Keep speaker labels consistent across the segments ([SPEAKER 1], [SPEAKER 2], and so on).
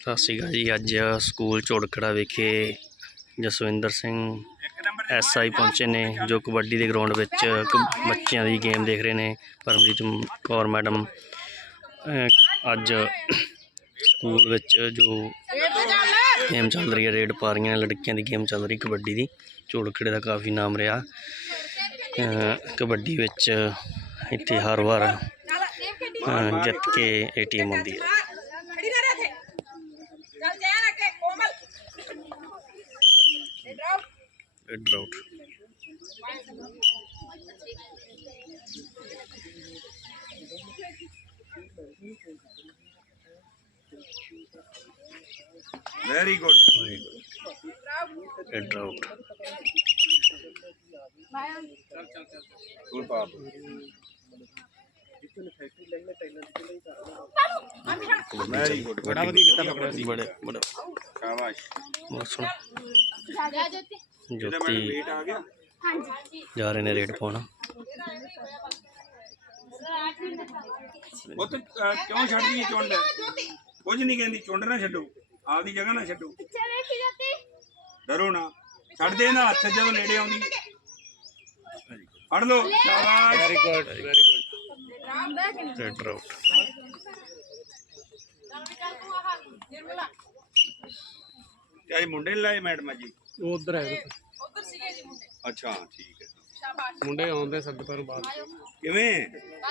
[SPEAKER 1] ਸਤਿ ਸ਼੍ਰੀ ਅਕਾਲ ਜੀ। ਅੱਜ ਸਕੂਲ ਝੋੜਖੜਾ ਵਿਖੇ ਜਸਵਿੰਦਰ ਸਿੰਘ ਐਸਆਈ ਪਹੁੰਚੇ ਨੇ, ਜੋ ਕਬੱਡੀ ਦੇ ਗਰਾਊਂਡ ਵਿੱਚ ਕ- ਬੱਚਿਆਂ ਦੀ ਗੇਮ ਦੇਖ ਰਹੇ ਨੇ। ਪਰਮਜੀਤ ਕੌਰ ਮੈਡਮ ਅੱਜ ਸਕੂਲ ਵਿੱਚ ਜੋ ਗੇਮ ਚੱਲ ਰਹੀ ਹੈ, ਰੇਡ ਪਾ ਰਹੀਆਂ ਨੇ, ਲੜਕੀਆਂ ਦੀ ਗੇਮ ਚੱਲ ਰਹੀ ਕਬੱਡੀ ਦੀ। ਝੋੜਖੜੇ ਦਾ ਕਾਫੀ ਨਾਮ ਰਿਹਾ। ਕਬੱਡੀ ਵਿੱਚ ਇੱਥੇ ਹਰ ਵਾਰ ਜਿੱਤ ਕੇ ਇਹ ਟੀਮ ਆਉਂਦੀ ਹੈ। Raid out
[SPEAKER 2] very good
[SPEAKER 1] raid out
[SPEAKER 2] good ਪਾਪ ਵੈਰੀ ਗੁੱਡ ਬੜਾ ਵਧੀਆ ਕੀਤਾ ਪਕੜਿਆ ਸੀ।
[SPEAKER 1] ਬੜੇ ਬੜੇ।
[SPEAKER 2] ਸ਼ਾਬਾਸ਼।
[SPEAKER 1] ਬਹੁਤ ਸੋਹਣਾ।
[SPEAKER 2] ਇਹਦਾ ਮੈਨੂੰ
[SPEAKER 1] ਜੋਤੀ
[SPEAKER 2] ਵੇਟ ਆ ਗਿਆ।
[SPEAKER 1] ਜਾ ਰਹੇ ਨੇ ਰੇਡ ਪਾਉਣ
[SPEAKER 2] ਉਹ ਤੇ ਕਿਉਂ ਛੱਡਦੀ ਹੈ ਚੁੰਡ? ਕੁਝ ਨਹੀਂ ਕਹਿੰਦੀ ਚੁੰਡ ਨਾ ਛੱਡੋ। ਆਪਦੀ ਜਗ੍ਹਾ ਨਾ ਛੱਡੋ। ਡਰੋ ਨਾ। ਛੱਡ ਦੇ ਨਾ ਹੱਥ ਜਦੋਂ ਨੇੜੇ ਆਉਂਦੀ। ਫੜ ਲਓ ਸ਼ਾਬਾਸ਼। Very good very good
[SPEAKER 1] raid out
[SPEAKER 2] ਤੇ ਅੱਜ ਮੁੰਡੇ ਲਾਏ ਮੈਡਮ ਜੀ।
[SPEAKER 3] ਉਹ ਉਧਰ ਹੈ।
[SPEAKER 4] ਉਧਰ ਸੀਗੇ ਜੀ ਮੁੰਡੇ।
[SPEAKER 2] ਅੱਛਾ ਠੀਕ ਹੈ।
[SPEAKER 3] ਮੁੰਡੇ ਆਉਂਦੇ ਸਦਪਾ ਨੂੰ ਬਾਅਦ।
[SPEAKER 2] ਕਿਵੇਂ?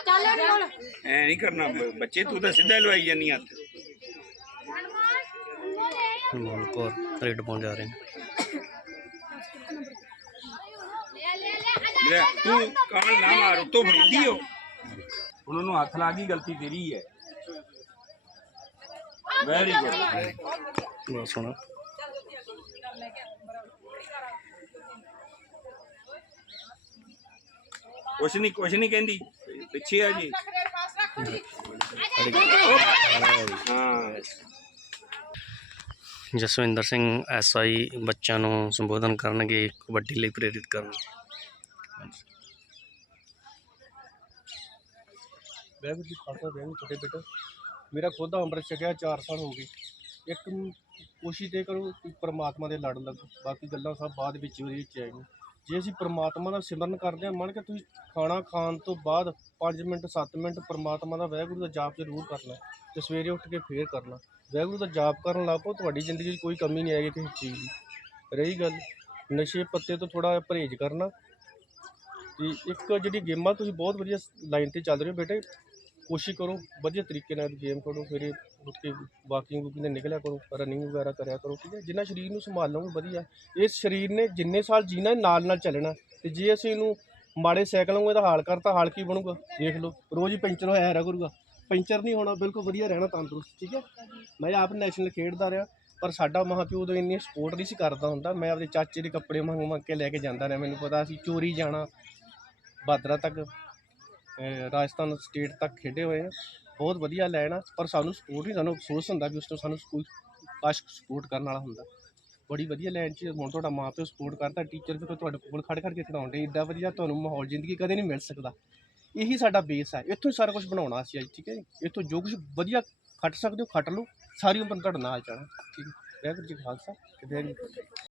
[SPEAKER 2] ਚੱਲ ਇਹਦੇ ਨਾਲ ਐ ਨਹੀਂ ਕਰਨਾ ਬੱਚੇ ਤੂੰ ਤਾਂ ਸਿੱਧਾ ਲਵਾਈ ਜਾਨੀ ਹੱਥ।
[SPEAKER 1] ਮੋਲ ਕੋਰ ਪਾਉਣ ਜਾ ਰਹੇ ਨੇ।
[SPEAKER 2] ਤੂੰ ਕਾਲ ਨਾ ਮਾਰੋ ਤੂੰ ਫਰੀਦੀ ਹੋ। ਉਹਨਾਂ ਨੂੰ ਹੱਥ ਲਾ ਗਈ ਗਲਤੀ ਤੇਰੀ ਹੈ ਵੈਰੀ ਗੁੱਡ
[SPEAKER 1] ਬਹੁਤ ਸੋਹਣਾ
[SPEAKER 2] ਕੁਛ ਨਹੀਂ ਕੁਛ ਨਹੀਂ ਕਹਿੰਦੀ। ਪਿੱਛੇ ਆ ਜੀ।
[SPEAKER 1] ਜਸਵਿੰਦਰ ਸਿੰਘ ਐਸਆਈ ਬੱਚਿਆਂ ਨੂੰ ਸੰਬੋਧਨ ਕਰਨਗੇ ਕਬੱਡੀ ਲਈ ਪ੍ਰੇਰਿਤ ਕਰਨ।
[SPEAKER 3] ਵੈਗੁਰੂ ਜੀ ਖਾਲਸਾ ਵੈਗੁਰੂ ਛੋਟੇ ਬੇਟਾ। ਮੇਰਾ ਖੁਦ ਦਾ ਅੰਮ੍ਰਿਤ ਛਕਿਆ 4 ਸਾਲ ਹੋ ਗਏ। ਇੱਕ ਕੋਸ਼ਿਸ਼ ਤੇ ਕਰੋ ਕਿ ਪਰਮਾਤਮਾ ਦੇ ਲੜਨ ਲੱਗੋ। ਬਾਕੀ ਗੱਲਾਂ ਸਭ ਬਾਅਦ ਵਿੱਚ ਉਹਦੇ ਵਿੱਚ ਆਏਗੀ। ਜੇ ਅਸੀਂ ਪ੍ਰਮਾਤਮਾ ਦਾ ਸਿਮਰਨ ਕਰਦੇ ਹਾਂ, ਮੰਨ ਕੇ ਤੁਸੀਂ ਖਾਣਾ ਖਾਣ ਤੋਂ ਬਾਅਦ 5 ਮਿੰਟ 7 ਮਿੰਟ ਪ੍ਰਮਾਤਮਾ ਦਾ ਵਾਹਿਗੁਰੂ ਦਾ ਜਾਪ ਜ਼ਰੂਰ ਕਰਨਾ ਤੇ ਸਵੇਰੇ ਉੱਠ ਕੇ ਫੇਰ ਕਰਨਾ ਵਾਹਿਗੁਰੂ ਦਾ ਜਾਪ ਕਰਨ ਲੱਗ ਪਓ, ਤੁਹਾਡੀ ਜ਼ਿੰਦਗੀ 'ਚ ਕੋਈ ਕਮੀ ਨਹੀਂ ਆਏਗੀ ਕਿਸੇ ਚੀਜ਼ ਦੀ। ਰਹੀ ਗੱਲ, ਨਸ਼ੇ ਪੱਤੇ ਤੋਂ ਥੋੜਾ ਪਰਹੇਜ਼ ਕਰਨਾ। ਤੇ ਇੱਕ ਜਿਹੜੀ ਗੇਮਾਂ ਤੁਸੀਂ ਬਹੁਤ ਵਧੀਆ ਲਾਈਨ ਤੇ ਚੱਲ ਰਹੇ ਹੋ ਬੇਟੇ ਕੋਸ਼ਿਸ਼ ਕਰੋ, ਵਧੀਆ ਤਰੀਕੇ ਨਾਲ ਗੇਮ ਖੇਡੋ ਫਿਰ ਉੱਠ ਕੇ ਵਾਕਿੰਗ ਵੂਕਿੰਗ ਤੇ ਨਿਕਲਿਆ ਕਰੋ ਰਨਿੰਗ ਵਗੈਰਾ ਕਰਿਆ ਕਰੋ, ਠੀਕ ਹੈ? ਜਿੰਨਾ ਸਰੀਰ ਨੂੰ ਸੰਭਾਲ ਲਓਗੇ ਵਧੀਆ। ਇਸ ਸਰੀਰ ਨੇ ਜਿੰਨੇ ਸਾਲ ਜੀਣਾ, ਨਾਲ ਨਾਲ ਚੱਲਣਾ। ਤੇ ਜੇ ਅਸੀਂ ਇਹਨੂੰ ਮਾੜੇ ਸਾਈਕਲ ਨੂੰ ਇਹਦਾ ਹਾਲ ਕਰਤਾ, ਹਾਲ ਕੀ ਬਣੂਗਾ? ਦੇਖ ਲਓ, ਰੋਜ਼ ਹੀ ਪੈਂਚਰ ਹੋਇਆ ਰਹਿ ਕਰੂਗਾ ਪੈਂਚਰ ਨਹੀਂ ਹੋਣਾ, ਬਿਲਕੁਲ ਵਧੀਆ ਰਹਿਣਾ ਤੰਦਰੁਸਤ, ਠੀਕ ਹੈ? ਮੈਂ ਆਪ ਨੈਸ਼ਨਲ ਖੇਡਦਾ ਰਿਹਾ, ਪਰ ਸਾਡਾ ਮਾਂ ਪਿਓ ਉਦੋਂ ਇੰਨੀ ਸਪੋਰਟ ਨਹੀਂ ਸੀ ਕਰਦਾ ਹੁੰਦਾ। ਮੈਂ ਆਪਦੇ ਚਾਚੇ ਦੇ ਕੱਪੜੇ ਮੰਗ ਮੰਗ ਕੇ ਲੈ ਕੇ ਜਾਂਦਾ ਰਿਹਾ, ਮੈਨੂੰ ਪਤਾ ਸੀ ਚੋਰੀ ਜਾਣਾ, ਬਾਦਰਾ ਤੱਕ। ਰਾਜਸਥਾਨ ਸਟੇਟ ਤੱਕ ਖੇਡੇ ਹੋਏ ਆ। ਬਹੁਤ ਵਧੀਆ ਲੈਣ ਆ, ਪਰ ਸਾਨੂੰ ਸਪੋਰਟ ਨਹੀਂ, ਸਾਨੂੰ ਅਫਸੋਸ ਹੁੰਦਾ ਵੀ ਉਸ ਤੋਂ ਸਾਨੂੰ ਸਕੂਲ ਕਾਸ਼ ਸਪੋਰਟ ਕਰਨ ਵਾਲਾ ਹੁੰਦਾ। ਬੜੀ ਵਧੀਆ ਲੈਣ 'ਚ ਹੁਣ ਤੁਹਾਡਾ ਮਾਂ ਪਿਓ ਸਪੋਰਟ ਕਰਦਾ ਟੀਚਰ ਵੀ ਕੋਈ ਤੁਹਾਡੇ ਕੋਲ ਖੜ ਖੜ ਕੇ ਖਿਡਾਉਂਦੇ ਇੱਡਾ ਵਧੀਆ ਤੁਹਾਨੂੰ ਮਾਹੌਲ ਜ਼ਿੰਦਗੀ ਕਦੇ ਨਹੀਂ ਮਿਲ ਸਕਦਾ। ਇਹੀ ਸਾਡਾ ਬੇਸ ਹੈ ਇੱਥੋਂ ਹੀ ਸਾਰਾ ਕੁਝ ਬਣਾਉਣਾ ਸੀ ਅੱਜ, ਠੀਕ ਹੈ ਜੀ? ਇੱਥੋਂ ਜੋ ਕੁਝ ਵਧੀਆ ਖੱਟ ਸਕਦੇ ਹੋ, ਖੱਟ ਲਓ, ਸਾਰੀ ਉਮਰ ਤੁਹਾਡੇ ਨਾਲ ਜਾਣਾ ਠੀਕ ਹੈ ਵਾਹਿਗੁਰੂ ਜੀ ਕਾ ਖਾਲਸਾ ਤੇ